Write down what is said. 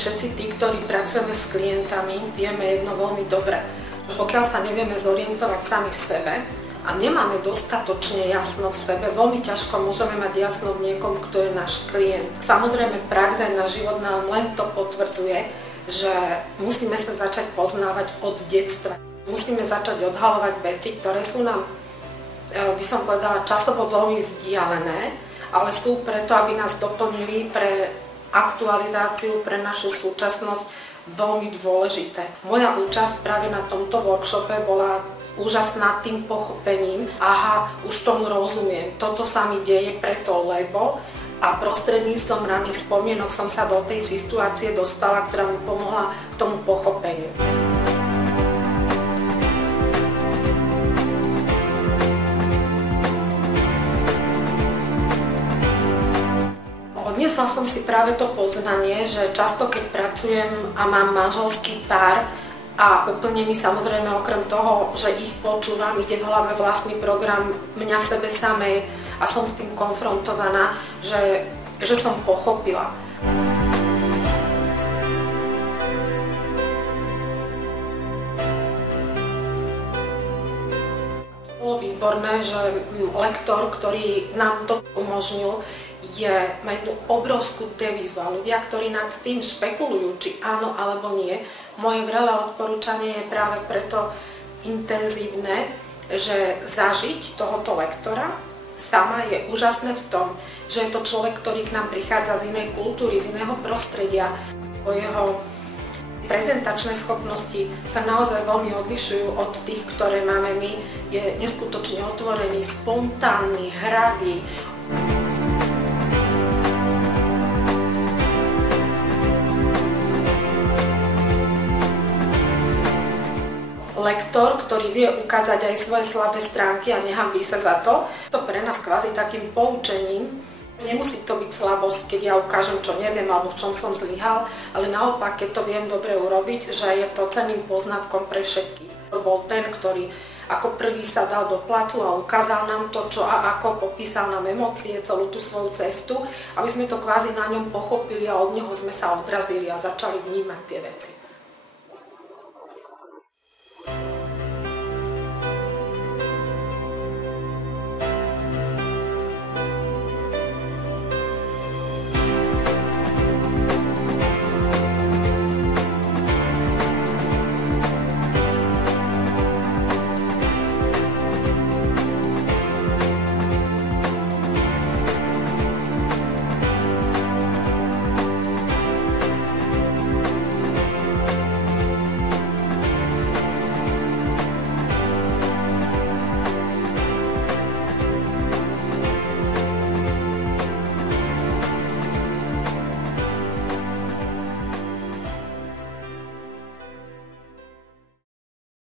všetci tí, ktorí pracujeme s klientami, vieme jedno veľmi dobre. Pokiaľ sa nevieme zorientovať sami v sebe a nemáme dostatočne jasno v sebe, veľmi ťažko môžeme mať jasno v niekom, kto je náš klient. Samozrejme, prax aj na život nám len to potvrdzuje, že musíme sa začať poznávať od detstva. Musíme začať odhalovať veci, ktoré sú nám, by som povedala, časovo veľmi vzdialené, ale sú preto, aby nás doplnili pre aktualizáciu, pre našu súčasnosť veľmi dôležité. Moja účasť práve na tomto workshope bola úžasná tým pochopením. Aha, už tomu rozumiem, toto sa mi deje preto, lebo a prostredníctvom raných spomienok som sa do tej situácie dostala, ktorá mi pomohla k tomu pochopeniu. Odniesla som si práve to poznanie, že často keď pracujem a mám manželský pár a úplne mi samozrejme okrem toho, že ich počúvam, ide v hlave vlastný program mňa sebe samej a som s tým konfrontovaná, že som pochopila. Bolo výborné, že lektor, ktorý nám to umožnil, má jednu obrovskú devízu a ľudia, ktorí nad tým špekulujú, či áno alebo nie. Moje vrelé odporúčanie je práve preto intenzívne, že zažiť tohoto lektora sama je úžasné v tom, že je to človek, ktorý k nám prichádza z inej kultúry, z iného prostredia. Jeho prezentačné schopnosti sa naozaj veľmi odlišujú od tých, ktoré máme my. Je neskutočne otvorený, spontánny, hravý. Lektor, ktorý vie ukázať aj svoje slabé stránky a nehanbí sa za to. To pre nás kvázi takým poučením. Nemusí to byť slabosť, keď ja ukážem, čo neviem alebo v čom som zlyhal, ale naopak, keď to viem dobre urobiť, že je to cenným poznatkom pre všetkých. To bol ten, ktorý ako prvý sa dal do placu a ukázal nám to, čo a ako, popísal nám emócie, celú tú svoju cestu, aby sme to kvázi na ňom pochopili a od neho sme sa odrazili a začali vnímať tie veci.